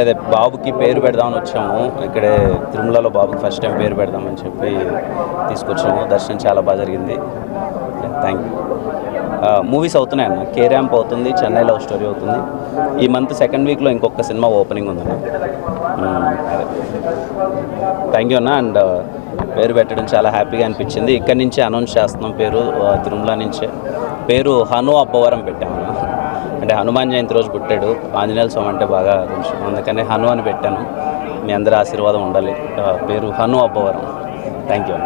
అంటే అదే బాబుకి పేరు పెడదామని వచ్చాము. ఇక్కడే తిరుమలలో బాబుకి ఫస్ట్ టైం పేరు పెడదామని చెప్పి తీసుకొచ్చాము. దర్శనం చాలా బాగా జరిగింది. Thank you. మూవీస్ అవుతున్నాయి అన్న. కే ర్యాంప్ అవుతుంది, చెన్నై లవ్ స్టోరీ అవుతుంది. ఈ మంత్ సెకండ్ వీక్లో ఇంకొక సినిమా ఓపెనింగ్ ఉందన్న. అదే థ్యాంక్ యూ అన్న. అండ్ పేరు పెట్టడం చాలా హ్యాపీగా అనిపించింది. ఇక్కడి నుంచే అనౌన్స్ చేస్తున్నాం పేరు, తిరుమల నుంచే. పేరు హను అబ్బవరం పెట్టామన్న. అంటే హనుమాన్ జయంతి రోజు పుట్టాడు. ఆంజనేయుల స్వామి అంటే బాగా కొంచెం, అందుకని హను అని పెట్టాను. మీ అందరి ఆశీర్వాదం ఉండాలి. పేరు హను అబ్బవరం. థ్యాంక్ యూ అన్న.